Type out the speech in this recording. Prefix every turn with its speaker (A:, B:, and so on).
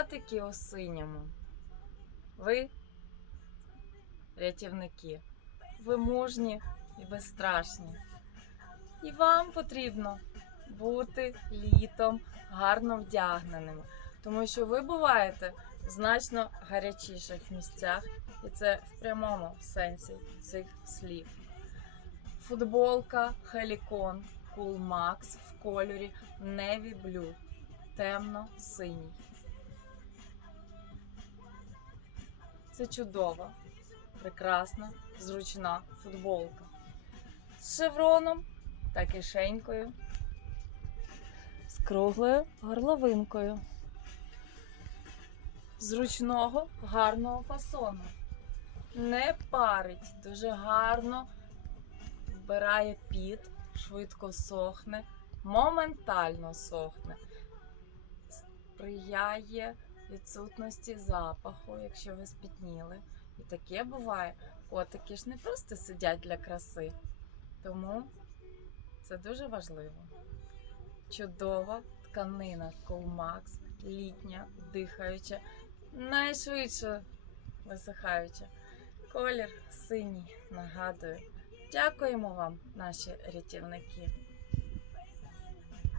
A: Котики у синьому. Ви рятівники. Ви мужні і безстрашні. І вам потрібно бути літом гарно вдягненими, тому що ви буваєте в значно гарячіших місцях, і це в прямому сенсі цих слів. Футболка Helicon Cool Max в кольорі Navy Blue, темно-синій. Це чудова, прекрасна, зручна футболка. З шевроном та кишенькою, з круглою горловинкою. Зручного, гарного фасону. Не парить, дуже гарно вбирає піт, швидко сохне, моментально сохне. Сприяє відсутності запаху, якщо ви спітніли. І таке буває. Котики ж не просто сидять для краси. Тому це дуже важливо. Чудова тканина Coolmax, літня, дихаюча, найшвидше висихаюча. Колір синій нагадую. Дякуємо вам, наші рятівники.